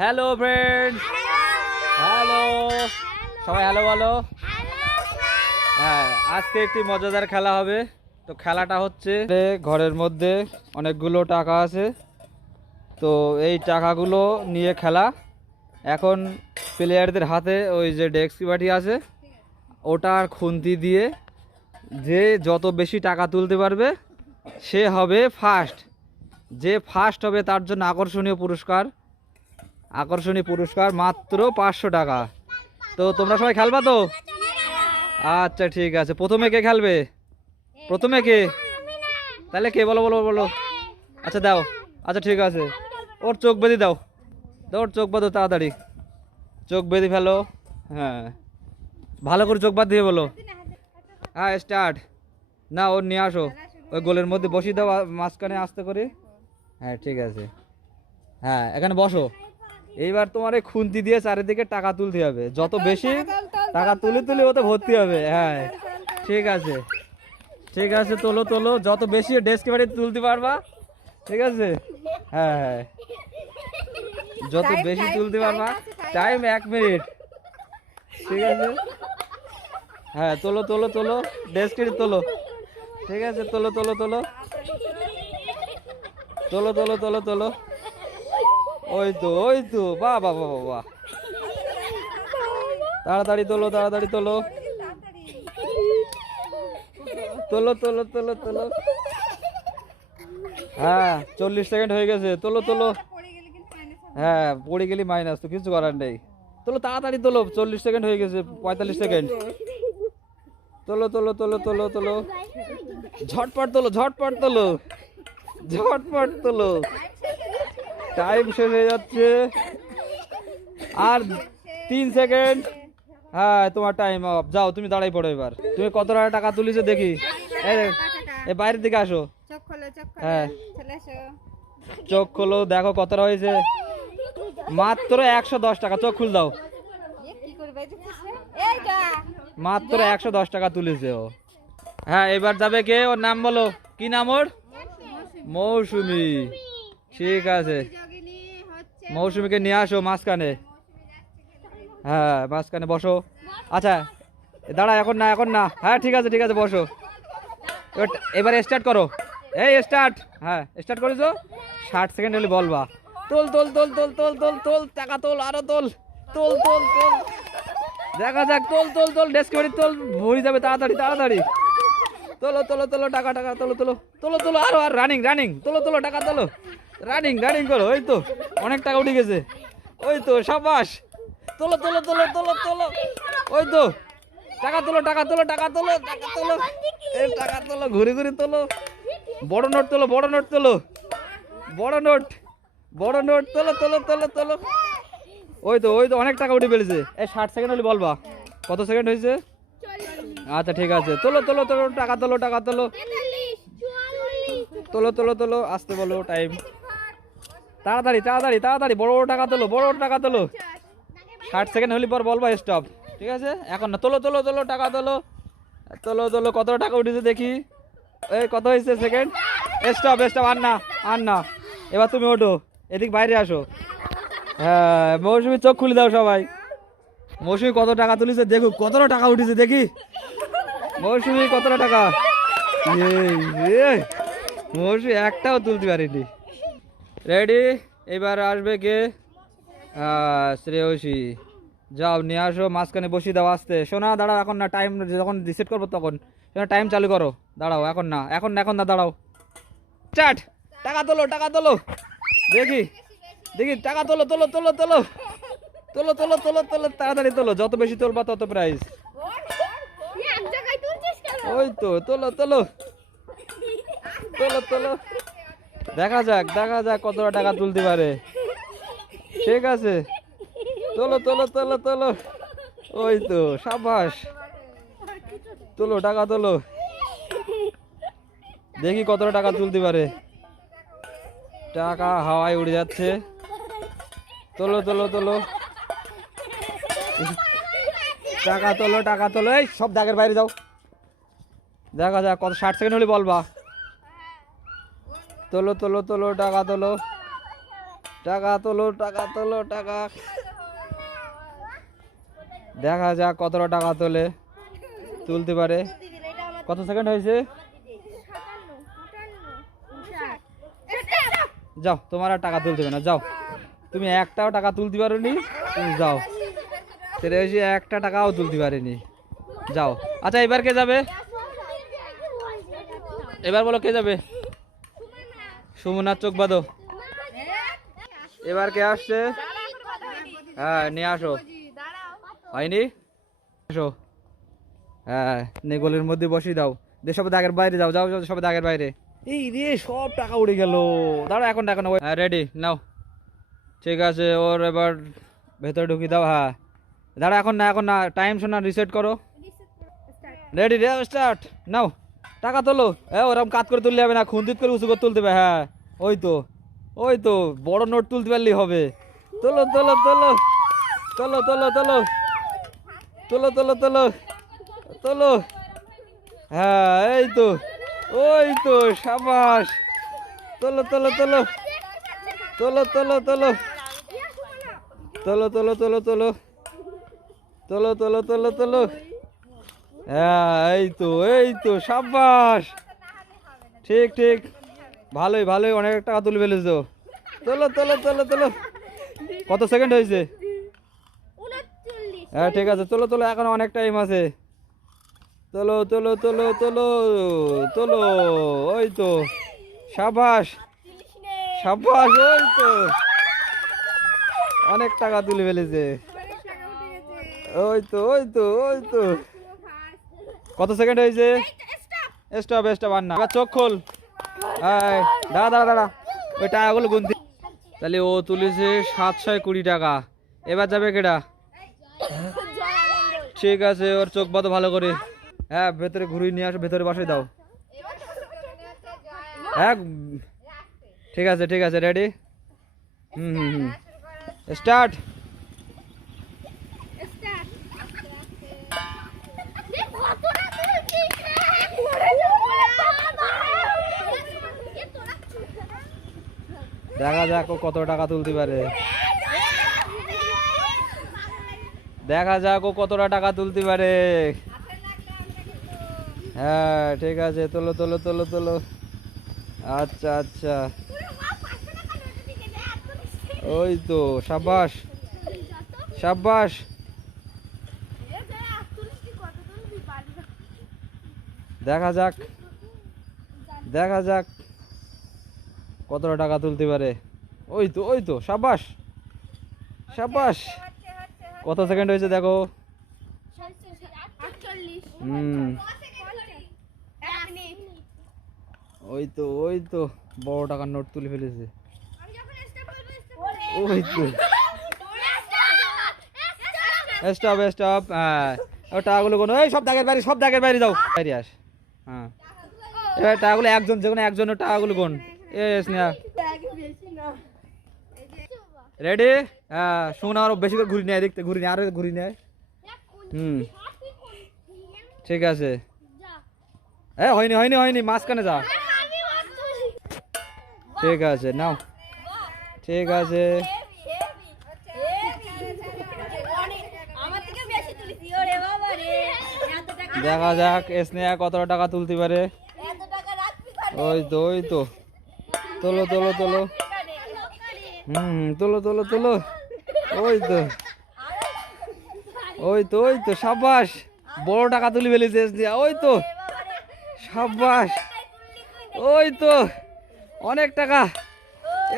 Hello friend hello সবাই hello বলো। হ্যাঁ আজকে একটি মজাদার খেলা হবে। তো খেলাটা হচ্ছে ঘরের মধ্যে অনেকগুলো টাকা আছে। তো এই টাকাগুলো নিয়ে খেলা। এখন প্লেয়ারদের হাতে ওই যে ডেস্কি বাটি আছে। ওটার খুন্তি দিয়ে যে যত বেশি টাকা তুলতে পারবে, সে হবে ফার্স্ট যে ফার্স্ট হবে তার জন্য আকর্ষণীয় পুরস্কার। আকর্ষণীয় পুরস্কার মাত্র পাঁচশো টাকা। তো তোমরা সবাই খেলবা তো? আচ্ছা ঠিক আছে। প্রথমে কে খেলবে? প্রথমে কে? তাহলে কে? বলো বলো বলো। আচ্ছা দাও। আচ্ছা ঠিক আছে। ওর চোখ বেঁধে দাও। ওর চোখ বাঁধো তাড়াতাড়ি। চোখ বেঁধে ফেলো। হ্যাঁ। ভালো করে চোখ বাঁধ দিয়ে বলো। হ্যাঁ স্টার্ট না, ওর নিয়ে আসো। ওই গোলের মধ্যে বসিয়ে দাও, মাঝখানে আসতে করে। হ্যাঁ ঠিক আছে। হ্যাঁ এখানে বসো। এইবার তোমার এই খুন্তি দিয়ে চারিদিকে টাকা তুলতে হবে। যত বেশি টাকা তুলে তুলে ওতে ভর্তি হবে হ্যাঁ। ঠিক আছে। ঠিক আছে তোলো তোলো। যত বেশি ডেস্ক বাড়ি তুলতে পারবা ঠিক আছে? হ্যাঁ হ্যাঁ। যত বেশি তুলতে পারবা টাইম এক মিনিট ঠিক আছে? হ্যাঁ তোলো তোলো তোলো। ডেস্কের তোলো। ঠিক আছে তোলো তোলো তোলো। তোলো তোলো তোলো তোলো। ওই তো ওই তো বাহ, বাহ তাড়াতাড়ি তোলো তাড়াতাড়ি তোলো। তোলো তোলো তোলো তোলো। হ্যাঁ চল্লিশ সেকেন্ড হয়ে গেছে। তোলো তোলো। হ্যাঁ পড়ে গেলি মাইনাস তো কিছু করার নেই। তোলো তাড়াতাড়ি তোলো। চল্লিশ সেকেন্ড হয়ে গেছে পঁয়তাল্লিশ সেকেন্ড। তোলো তোলো তোলো তোলো তোলো। ঝটপট তোলো ঝটপট তোলো। ঝটপট তোলো। টাইম শেষ হয়ে যাচ্ছে। আর তিন সেকেন্ড হ্যাঁ তোমার টাইম অফ যাও তুমি দাঁড়াই পড়ো এবার। তুমি কত টাকা টাকা তুলিছো দেখি। এই বাইরের দিকে আসো। হ্যাঁ। চোখ খোলো দেখো কতটা হয়েছে। মাত্র একশো দশ টাকা। চোখ খুল দাও। এ মাত্র একশো দশ টাকা তুলেছে ও। হ্যাঁ এবার যাবে কে? ওর নাম বলো। কি নাম ওর? মৌসুমি। ঠিক আছে। মৌসুমিকে নিয়ে আসো মাঝখানে। হ্যাঁ মাঝখানে বসো। আচ্ছা দাঁড়া এখন না এখন না। হ্যাঁ ঠিক আছে ঠিক আছে বসো। এবার স্টার্ট করো। এই স্টার্ট হ্যাঁ স্টার্ট করেছ? ষাট সেকেন্ড হলে বলবা। তোল তোল তোল তোল তোল তোল তোল টাকা তোল আরও তোল। তোল তোল তোল। দেখা যাক তোল তোল তোল ডেস্ক তোল ভরি যাবে তাড়াতাড়ি তাড়াতাড়ি। তোলো তোলো তোলো টাকা টাকা তোলো তোলো। তোলো তোলো আরও আর রানিং রানিং তোলো তোলো টাকা তোলো। রানিং রানিং করো ওই তো। অনেক টাকা উঠে গেছে। ওই তো সাবাস। তোলো তোলো তোলো তোলো তোলো। ওই তো। টাকা তোলো টাকা তোলো টাকা তোলো টাকা তোলো। এই টাকা তোলো ঘুরে ঘুরে তোলো। বড় নোট তোলো বড় নোট তোলো। বড় নোট বড় নোট তোলো তোলো তোলো তোলো। ওই তো ওই তো অনেক টাকা উঠে ফেলেছে। এই ষাট সেকেন্ড হলে বলবা। কত সেকেন্ড হয়েছে? আচ্ছা ঠিক আছে। তোলো তোলো তোলো টাকা তোলো টাকা তোলো। তোলো তোলো তোলো আসতে বলো টাইম তাড়াতাড়ি তাড়াতাড়ি তাড়াতাড়ি, বড় বড় টাকা তোলো, বড় বড় টাকা তোলো। ষাট সেকেন্ড হলে পর বলবা স্টপ ঠিক আছে? এখন না, তোলো তোলো তোলো, টাকা তোলো। তোলো তোলো, কত টাকা উঠেছে দেখি। এই, কত হয়েছে সেকেন্ড স্টপ স্টপ আর না আর না এবার তুমি ওঠো, এদিক বাইরে আসো। হ্যাঁ মৌসুমি চোখ খুলে দাও সবাই। মৌসুমি কত টাকা তুলেছে দেখুক কতটা টাকা উঠেছে দেখি। মৌসুমি কতটা টাকা? মৌসুমি একটাও তুলতে পারিনি। রেডি এবার আসবে কে? শ্রেয়সী যাও নিয়ে আসো মাঝখানে বসিয়ে দাও আসতে। শোনা দাঁড়াও এখন না টাইম যখন রিসেট করব তখন। শোনা টাইম চালু করো। দাঁড়াও এখন না এখন না এখন না দাঁড়াও। স্টার্ট টাকা তোলো টাকা তোলো। দেখি দেখি টাকা তোলো তোলো তোলো তোলো। তোলো তোলো তোলো তোলো তাড়াতাড়ি তোলো। যত বেশি তোলবা তত প্রাইস ওই তো তোলো তোলো। তোলো তোলো। দেখা যাক দেখা যাক কতটা টাকা তুলতে পারে। ঠিক আছে। তোলো তোলো তোলো তোলো। ওই তো, সাবাস। তোলো, টাকা তোলো। দেখি কতটা টাকা তুলতে পারে। টাকা হাওয়ায় উড়ে যাচ্ছে। তোলো তোলো তোলো। টাকা তোলো টাকা তোলো। এই, সব দাগের বাইরে যাও। দেখা যাক, কত ষাট সেকেন্ড হলে বলবা তোলো তোলো তোলো, টাকা তোলো। টাকা তোলো টাকা তোলো, টাকা। দেখা যাক কতটা টাকা তোলে, তুলতে পারে। কত সেকেন্ড হয়েছে? যাও, তোমার আর টাকা তুলতে হবে না, যাও। তুমি একটাও টাকা তুলতে পারোনি, তুমি যাও। সেটা হয়েছে, একটা টাকাও তুলতে পারেনি। যাও। আচ্ছা এবার কে যাবে? এবার বলো কে যাবে? সুমনার চোখ বাঁধো এবার কে আসছে? হ্যাঁ নিয়ে আসো। হয়নি? আসো। হ্যাঁ নেগলের মধ্যে বসিয়ে দাও। দিয়ে সব দাগের বাইরে যাও যাও যাও সব দাগের বাইরে। এই রে সব টাকা উড়ে গেল। দাঁড়া এখন টাকা নেব হ্যাঁ রেডি নাও। ঠিক আছে ওর এবার ভেতরে ঢুকিয়ে দাও হ্যাঁ। দাঁড়া এখন না এখন না টাইম শোনা রিসেট করো। রেডি রে স্টার্ট নাও। টাকা তোলো হ্যাঁ ওরকম কাজ করে তুললে হবে না খুন্দিত করে উঁচু করে তুলতে হবে হ্যাঁ ওই তো ওই তো বড় নোট তুলতে পারলেই হবে তোলো তোলো তোলো তোলো তোলো তোলো তোলো তোলো তোলো তোলো হ্যাঁ এই তো ওই তো সাবাস তোলো তোলো তোলো তোলো তোলো তোলো তোলো তোলো তোলো তোলো তোলো তোলো তোলো তোলো হ্যাঁ এই তো এই তো সাবাস ঠিক ঠিক। ভালোই ভালোই অনেক টাকা তুলে ফেলেছো। তোলো তোলো তোলো তোলো। কত সেকেন্ড হয়েছে? হ্যাঁ ঠিক আছে তোলো তোলো এখন অনেক টাইম আছে। তোলো তোলো তোলো তোলো তোলো ওই তো। সাবাস সাবাস ওই তো। অনেক টাকা তুলে ফেলেছে। ওই তো ওই তো ওই তো। কত সেকেন্ড হয়েছে? স্টপ স্টপ আর না। চোখ খোল। দাঁড়া দাঁড়া দাঁড়া। ওই টাকাগুলো গুনতে। তাহলে ও তুলেছে সাতশো কুড়ি টাকা। এবার যাবে কেটা ঠিক আছে ওর চোখ বাতো ভালো করে। হ্যাঁ ভেতরে ঘুরিয়ে নিয়ে আসো ভেতরে বসে দাও। হ্যাঁ ঠিক আছে ঠিক আছে রেডি হুম হুম হুম। স্টার্ট দেখা যাক ও কত টাকা তুলতে পারে। দেখা যাক ও কতটা টাকা তুলতে পারে। হ্যাঁ ঠিক আছে, তোলো তোলো তোলো তোলো। আচ্ছা আচ্ছা। ওই তো সাবাস সাবাস দেখা যাক দেখা যাক। কতটা টাকা তুলতে পারে? ওই তো ওই তো সাবাস সাবাস কত সেকেন্ড হয়েছে দেখো। ওই তো ওই তো, বড় টাকার নোট তুলে ফেলেছে। ওই তো। স্টপ স্টপ হ্যাঁ। টাকাগুলো কোনো এই সব দাগের বাইরে সব দাগের বাইরে যাও বাইরে আস। হ্যাঁ। এবার টাকাগুলো একজন যে কোনো একজনের টাকাগুলো কোন এ স্নেহা। রেডি হ্যাঁ শুন আরও বেশি করে ঘুরি নেয় দেখতে ঘুরি নেয় আরও ঘুরি নেয়। হুম। ঠিক আছে। এ হয়নি হয়নি হয়নি মাঝখানে যা। ঠিক আছে নাও। ঠিক আছে। দেখা যাক স্নেহা কত টাকা তুলতে পারে। ওই তো ওই তো। তোলো তোলো তোলো। হুম তোলো তোলো তোলো। ওই তো। ওই তো ওই তো সাবাস বড় টাকা তুলে ফেলেছে স্নেহা ওই তো। সাবাস ওই তো। অনেক টাকা।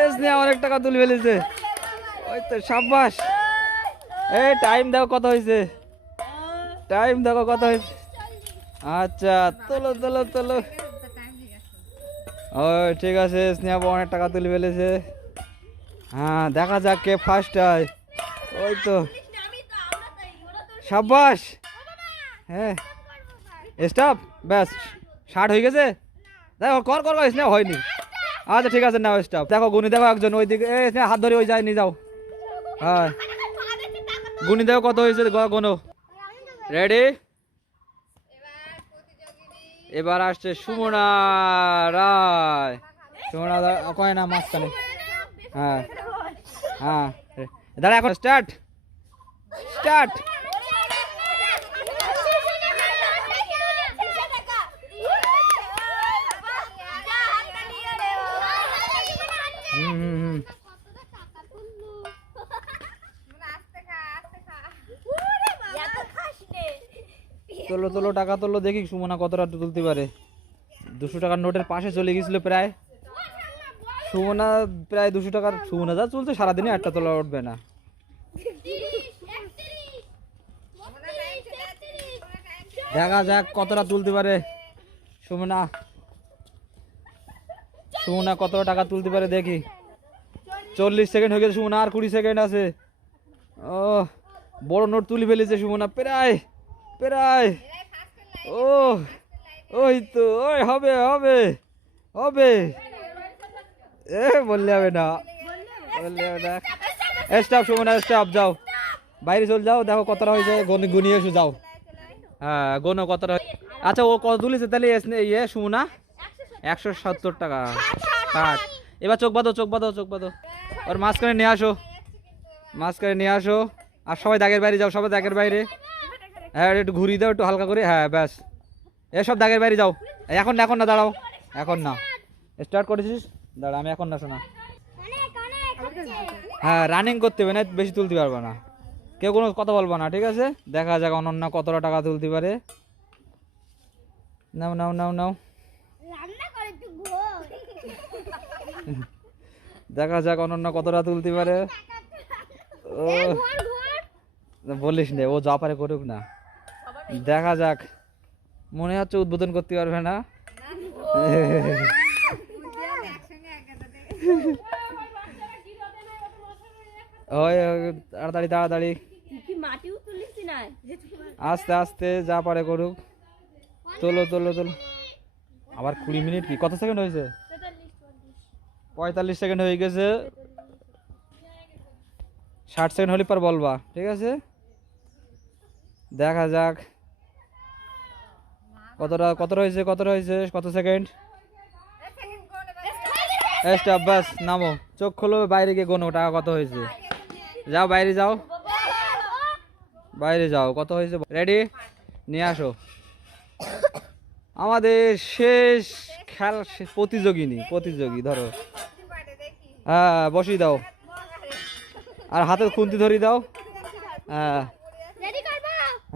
এস নেয়া অনেক টাকা তুলে ফেলেছে। ওই তো সাবাস এই টাইম দেখো কত হয়েছে। টাইম দেখো কত হয়েছে। আচ্ছা তোলো তোলো তোলো। ওই, ঠিক আছে স্নেহা অনেক টাকা তুলে ফেলেছে। হ্যাঁ দেখা যাক কে ফার্স্ট হয়। ওই তো। সাবাস হ্যাঁ। স্টাফ ব্যাস, ষাট হয়ে গেছে? দেখো কর কর স্নেহ, হয়নি। আচ্ছা ঠিক আছে, নাও স্টাফ দেখো গুনি দেখো একজন ওই দিকে এই স্নেহ, হাত ধরে ওই যায়, নিয়ে যাও। হ্যাঁ। গুনি দেখো কত হয়েছে গোনো রেডি এবার আসছে সুমনা রায়। সুমনা কয় না, মাঝখানে। হ্যাঁ। হ্যাঁ। দাঁড়া, এখন স্টার্ট স্টার্ট হুম হুম হুম। তোলো তোলো, টাকা তোলো, দেখি সুমনা কতটা তুলতে পারে। দুশো টাকার নোটের পাশে চলে গেছিল প্রায়। সুমনা প্রায় দুশো টাকার, সুমনা যা চলছে সারাদিনে একটা তোলা উঠবে না। দেখা যাক কতটা তুলতে পারে। সুমনা। সুমনা কতটা টাকা তুলতে পারে, দেখি। চল্লিশ সেকেন্ড হয়ে গেছে সুমনা, আর কুড়ি সেকেন্ড আছে। ও বড় নোট তুলে ফেলেছে সুমনা, প্রায়। প্রায়। ও ওই তো, ওই হবে হবে হবে। এ, বললে হবে না। বললে হবে না। স্টাফ সুমনা স্টাফ যাও। বাইরে চল যাও, দেখো কতটা হয়েছে। গনি, গুনিয়ে এসো, যাও। হ্যাঁ গোনো কতটা আচ্ছা ও কত তুলেছে? তাহলে ইয়ে সুমনা? একশো সত্তর টাকা। ষাট। এবার চোখ বাঁধো চোখ বাঁধো চোখ বাঁধো। ওর মাঝখানে নিয়ে আসো। মাঝখানে নিয়ে আসো। আর সবাই দাগের বাইরে যাও, সবাই দাগের বাইরে। হ্যাঁ একটু ঘুরিয়ে দাও একটু হালকা করে। হ্যাঁ ব্যাস। এসব দাগের বাইরে যাও। এখন না এখন না দাঁড়াও। এখন না। স্টার্ট করেছিস? দাঁড়া আমি এখন না শোনা। হ্যাঁ রানিং করতে হবে না বেশি তুলতে পারবে না। কেউ কোনো কথা বলব না ঠিক আছে? দেখা যাক অনন্য কতটা টাকা তুলতে পারে। নাও নাও নাও নাও। দেখা যাক অনন্য কতটা তুলতে পারে। ও। বলিস নে ও যা পারে করুক না। দেখা যাক। মনে হচ্ছে উদ্বোধন করতে পারবে না। তাড়াতাড়ি তাড়াতাড়ি। আস্তে আস্তে, যা পারে করুক। তোলো তোলো তোলো। আবার কুড়ি মিনিট কি? কত সেকেন্ড হয়েছে? পঁয়তাল্লিশ সেকেন্ড হয়ে গেছে। ষাট সেকেন্ড হলে পর বলবা, ঠিক আছে? দেখা যাক। কতটা কত হয়েছে কতটা হয়েছে? কত সেকেন্ড স্টপ বাস নামো। চোখ খোলো বাইরে গিয়ে গোনো টাকা কত হয়েছে? যাও বাইরে যাও। বাইরে যাও কত হয়েছে? রেডি নিয়ে আসো। আমাদের শেষ খেলা প্রতিযোগিনী প্রতিযোগী ধরো। হ্যাঁ বসিয়ে দাও। আর হাতের খুন্তি ধরিয়ে দাও। হ্যাঁ।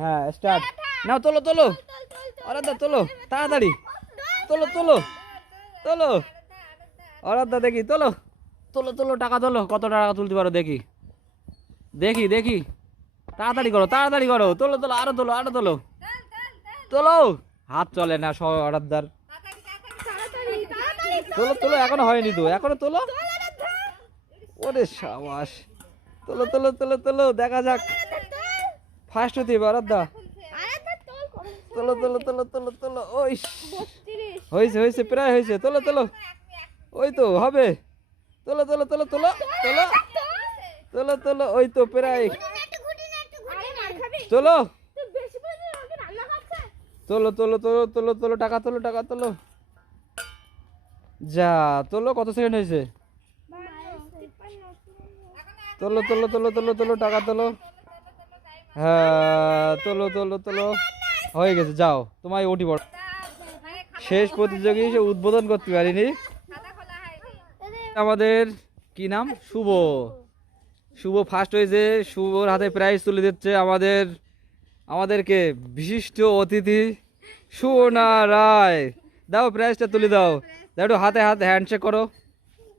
হ্যাঁ স্টার্ট নাও তোলো তোলো। অরাদা তোলো, তাড়াতাড়ি। তোলো তোলো তোলো। অরাদা দেখি, তোলো। তোলো তোলো, টাকা তোলো, কত টাকা তুলতে পারো, দেখি। দেখি দেখি। তাড়াতাড়ি করো তাড়াতাড়ি করো। তোলো তোলো, আরও তোলো আরও তোলো। তোলো। হাত চলে না সব তাড়াতাড়ি তোলো তোলো, এখনও হয়নি তো। এখনও তোলো? ওরে সাবাস। তোলো তোলো তোলো তোলো, দেখা যাক। ফার্স্ট হতে অর্ডারদা আরে তোল তোলো তোলো তোলো তোলো ওই হয়েছে হয়েছে প্রায় হয়েছে তোলো তোলো ওই তো হবে তোলো তোলো তোলো তোলো তোলো তোলো তোলো ওই তো প্রায় তোলো তোলো তোলো তোলো তোলো তোলো টাকা তোলো টাকা তোলো যা তোলো কত সেকেন্ড হয়েছে তোলো তোলো তোলো তোলো তোলো টাকা তোলো হ্যাঁ তোলো তোলো তোলো হয়ে গেছে যাও। তোমায় ওটি বড় শেষ প্রতিযোগী সে উদ্বোধন করতে পারিনি। আমাদের কি নাম? শুভ। শুভ ফার্স্ট হয়েছে শুভর হাতে প্রাইজ তুলে দিচ্ছে আমাদের আমাদেরকে বিশিষ্ট অতিথি সুনা রায়। দাও প্রাইজটা তুলে দাও। দাও একটু হাতে হাতে হ্যান্ডশেক করো।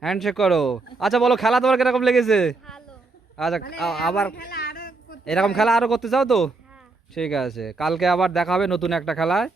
হ্যান্ডশেক করো। আচ্ছা বলো খেলা তোমার কীরকম লেগেছে? আচ্ছা আবার এরকম খেলা আরও করতে চাও তো? ঠিক আছে। কালকে আবার দেখা হবে নতুন একটা খেলায়।